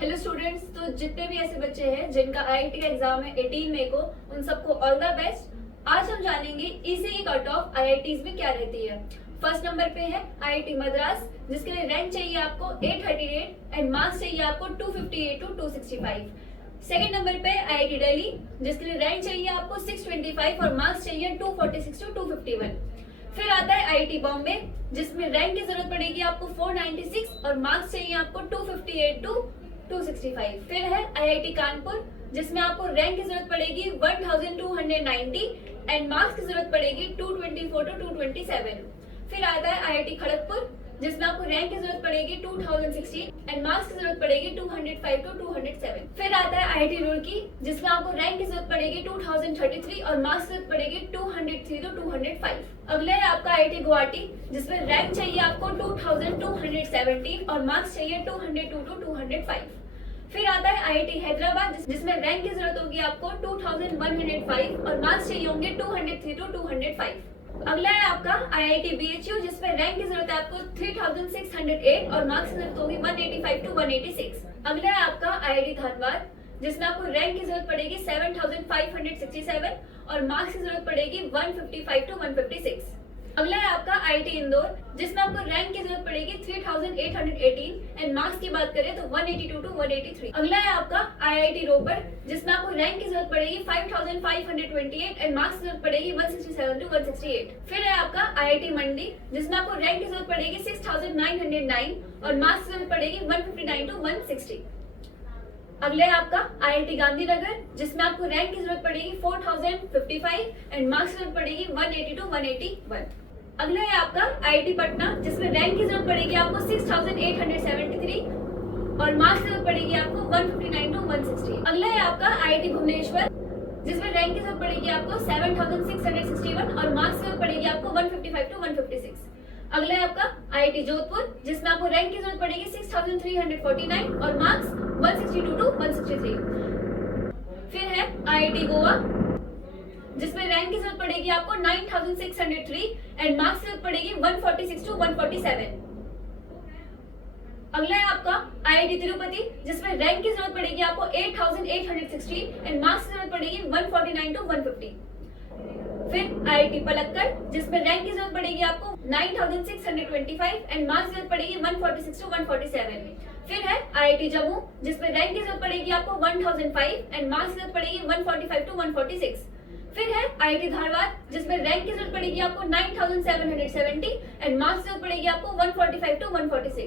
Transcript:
Hello students, तो जितने भी ऐसे बच्चे हैं जिनका आईआईटी का एग्जाम है 18 मई को, उन सबको ऑल द बेस्ट। आज हम जानेंगे ईसी की कट ऑफ आईआईटीज में क्या रहती है। फर्स्ट नंबर पे है आईआईटी मद्रास, जिसके लिए रैंक चाहिए आपको 838 एंड मार्क्स चाहिए आपको 258 टू 265। सेकेंड नंबर पे आईआईटी दिल्ली, जिसके लिए रैंक चाहिए आपको 625 और मार्क्स चाहिए 246 टू 251। फिर आता है आईआईटी बॉम्बे, जिसमें रैंक की जरूरत पड़ेगी आपको 496 और मार्क्स चाहिए आपको 258 टू 265। फिर है आईआईटी कानपुर, जिसमें आपको रैंक की जरूरत पड़ेगी 1290 एंड मार्क्स की जरूरत पड़ेगी 224 टू 227। फिर आता है आईआईटी खड़गपुर, जिसमें आपको रैंक की जरूरत पड़ेगी 2060 एंड मार्क्स की जरूरत पड़ेगी 205 टू 207। फिर आता है आईआईटी रुड़की, जिसमें आपको रैंक की जरूरत पड़ेगी 2033 और मार्क्स की जरूरत पड़ेगी 203 टू 205। अगला है आपका आईआईटी गुवाहाटी, जिसमें रैंक चाहिए आपको 2217 और मार्क्स चाहिए 202 टू 205। फिर आता है आईआईटी हैदराबाद, जिसमें रैंक की जरूरत होगी आपको 2105 और मार्क्स चाहिए होंगे 203 टू 205। अगला है आपका आईआईटी बीएचयू, जिसमें रैंक की जरूरत है आपको 3608 और मार्क्स की जरूरत होगी 185 टू 186। अगला है आपका आईआईटी धनबाद, जिसमें आपको रैंक की जरूरत पड़ेगी 7567 और मार्क्स की जरूरत पड़ेगी 155 टू 156। अगला है आपका आईआईटी इंदौर, जिसमें आपको रैंक की जरूरत पड़ेगी 3818 एंड मार्क्स की बात करें तो 182 टू 183। अगला है आपका आईआईटी रोपड़, जिसमें आपको रैंक की जरूरत पड़ेगी 5528 एंड मार्क्स की जरूरत पड़ेगी 167 टू 168। फिर है आपका आईआईटी मंडी, जिसमें आपको रैंक की जरूरत पड़ेगी 6909 और मार्क्स की जरूरत पड़ेगी 159 टू 160। अगले है आपका आईआईटी गांधीनगर, जिसमें आपको रैंक की जरूरत पड़ेगी 4055 एंड मार्क्स की जरूरत पड़ेगी 180 टू 181। अगला है आपका आईआईटी पटना, जिसमें रैंक की जरूरत पड़ेगी आपको 6873 और मार्क्स की जरूरत पड़ेगी आपको 159 टू 160। अगला है आपका आईआईटी भुवनेश्वर, जिसमें रैंक की जरूरत पड़ेगी आपको 7661 और मार्क्स की जरूरत पड़ेगी आपको 155 टू 156। अगला है आपका आईआईटी जोधपुर, जिसमें आपको रैंक की जरूरत पड़ेगी 6349 और मार्क्स 162 टू 163। फिर है आईआईटी गोवा, जिसमें रैंक की जरूरत पड़ेगी आपको 9603 एंड मार्क्स की जरूरत पड़ेगी 146 टू 147। अगला है आपका आईआईटी तिरुपति, जिसमें रैंक की जरूरत पड़ेगी आपको 8816 एंड मार्क्स की जरूरत पड़ेगी 149 टू 150। फिर आईआईटी पलक्कड़, जिसमें रैंक की जरूरत पड़ेगी आपको 9625 एंड मार्क्स की जरूरत पड़ेगी 146 टू 147। फिर है आईआईटी जम्मू, जिसमें रैंक की जरूरत पड़ेगी आपको 1005 एंड मार्क्स की जरूरत पड़ेगी 145 टू 146। फिर है आईआईटी धारवाड़, जिसमें रैंक की जरूरत पड़ेगी आपको 9770 एंड मार्क्स की जरूरत पड़ेगी आपको 145 टू 146।